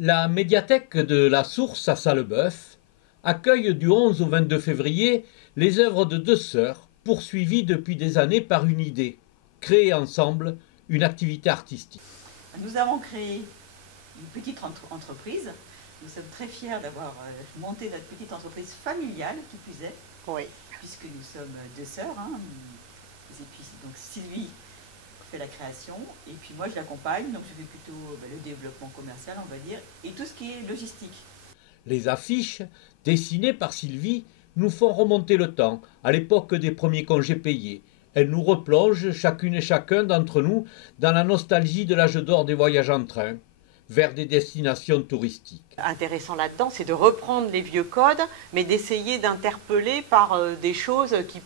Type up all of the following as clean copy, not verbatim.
La médiathèque de la Source à Sallebeuf accueille du 11 au 22 février les œuvres de deux sœurs poursuivies depuis des années par une idée, créer ensemble une activité artistique. Nous avons créé une petite entreprise. Nous sommes très fiers d'avoir monté notre petite entreprise familiale, qui plus est, oui, puisque nous sommes deux sœurs. Et puis, donc Sylvie fait la création, et puis moi je l'accompagne, donc je fais plutôt le développement commercial, on va dire, et tout ce qui est logistique. Les affiches, dessinées par Sylvie, nous font remonter le temps, à l'époque des premiers congés payés. Elles nous replongent, chacune et chacun d'entre nous, dans la nostalgie de l'âge d'or des voyages en train, vers des destinations touristiques. Intéressant là-dedans, c'est de reprendre les vieux codes, mais d'essayer d'interpeller par des choses qui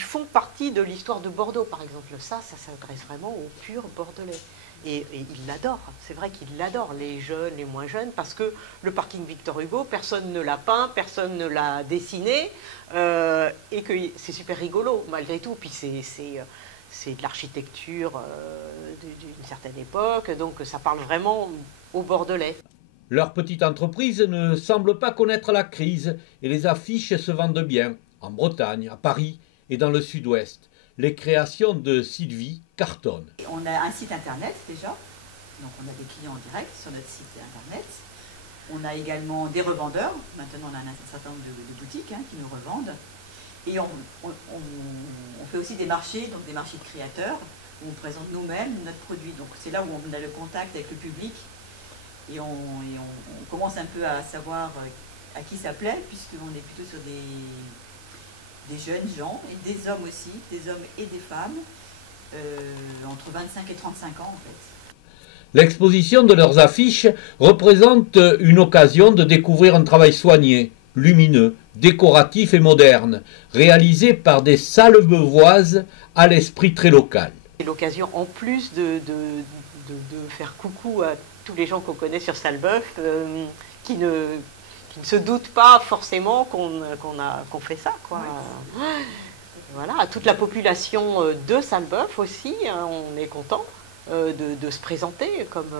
font partie de l'histoire de Bordeaux. Par exemple, ça s'adresse vraiment aux purs Bordelais. Et ils l'adorent, c'est vrai qu'ils l'adorent, les jeunes, les moins jeunes, parce que le parking Victor Hugo, personne ne l'a peint, personne ne l'a dessiné, et que c'est super rigolo malgré tout. Puis c'est de l'architecture d'une certaine époque, donc ça parle vraiment aux Bordelais. Leur petite entreprise ne semble pas connaître la crise et les affiches se vendent bien, en Bretagne, à Paris et dans le sud-ouest. Les créations de Sylvie cartonnent. On a un site internet déjà, donc on a des clients en direct sur notre site internet. On a également des revendeurs, maintenant on a un certain nombre de boutiques qui nous revendent. Et on fait aussi des marchés, donc des marchés de créateurs, où on présente nous-mêmes notre produit. Donc c'est là où on a le contact avec le public et on commence un peu à savoir à qui ça plaît, puisqu'on est plutôt sur des jeunes gens, et des hommes aussi, des hommes et des femmes, entre 25 et 35 ans en fait. L'exposition de leurs affiches représente une occasion de découvrir un travail soigné, lumineux, décoratif et moderne, réalisé par des Sallebeuvoises à l'esprit très local. C'est l'occasion, en plus de faire coucou à tous les gens qu'on connaît sur Sallebeuf, qui ne se doutent pas forcément qu'on fait ça, quoi. Oui. Voilà, à toute la population de Sallebeuf aussi, on est content de se présenter comme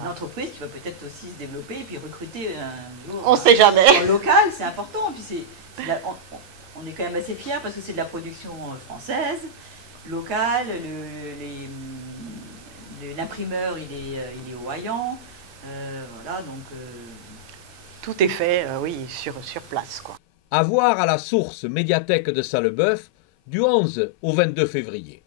Une entreprise qui va peut-être aussi se développer et puis recruter un jour. On ne sait jamais. Local, c'est important. Puis on est quand même assez fiers parce que c'est de la production française, locale. L'imprimeur, il est au Hayan. Voilà, donc. Tout est fait, oui, sur place, quoi. À voir à la Source médiathèque de Sallebeuf du 11 au 22 février.